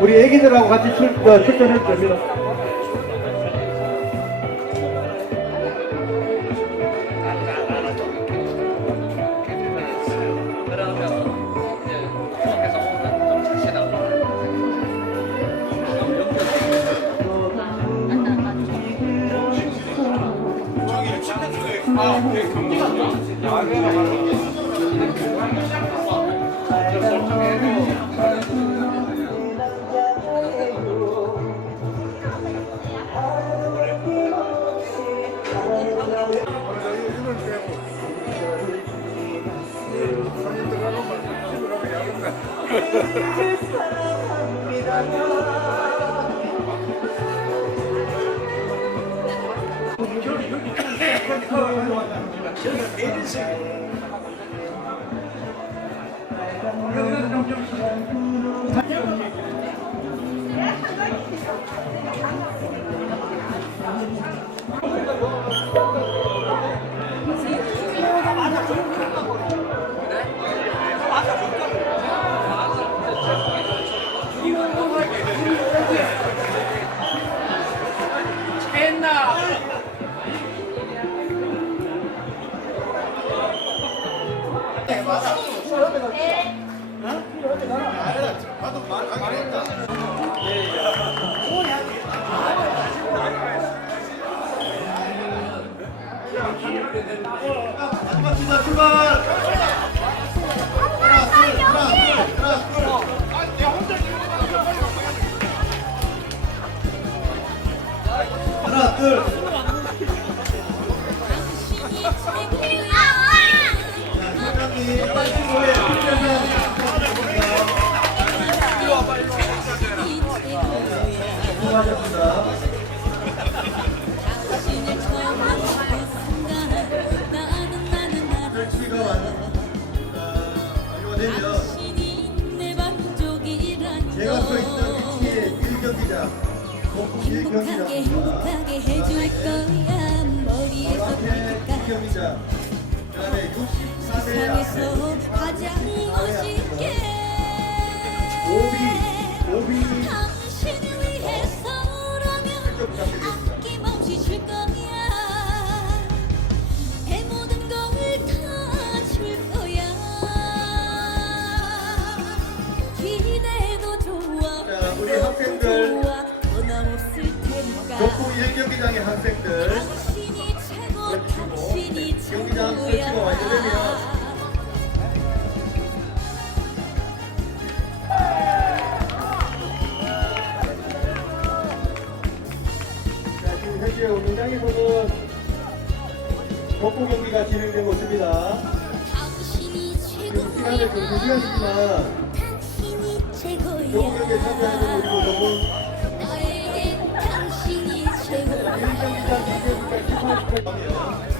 우리 애기들하고 같이 출, 어, 출전해도 됩니다. 그 이제 수업 출발! 제가 서걸 있는 위치에 1경기장, 목포 행복하게 1경기장. 행복하게 해줄 거야 머리에서 발끝까지 1경기장. 그다음에 64대 세상에서 가장 멋있게. 오비. 당신을 위해서 라면 아낌없이 줄 거야. 내 모든 걸 다 줄 거야. 기대도 좋아 자, 우리 학생들. 좋아. 변함없을 테니까. 목포 1경기장의 학생들. 당신이 최고 당신이 경기장 설치가 완료되면 목포 경기가 진행되고 있습니다. 지금 시간은 좀 부시간이지만 당신이 최고야 조국 경기에 참여하는 우리 너무 너에게 당신이 최고야 1경기장, 2경기장, 18, 18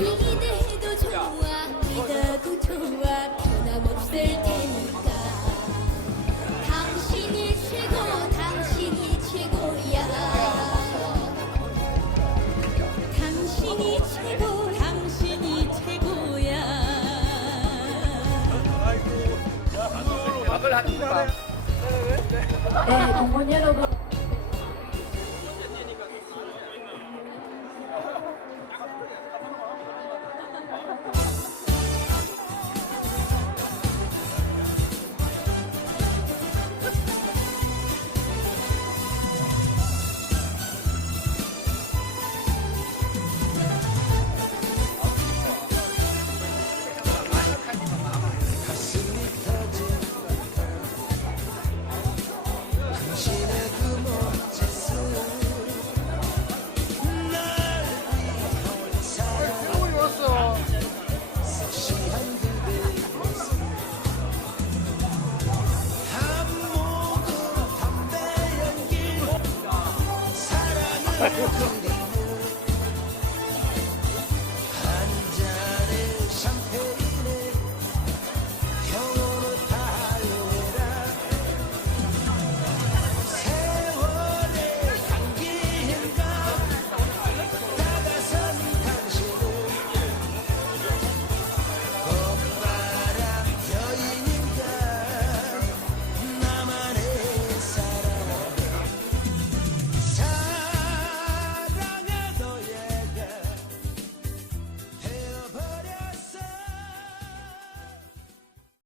기대해도 좋아 믿어도 좋아 변함없을 테니까 당신이 최고. 당신이 최고야 당신이 최고 당신이 최고야 네, 동문 여러분.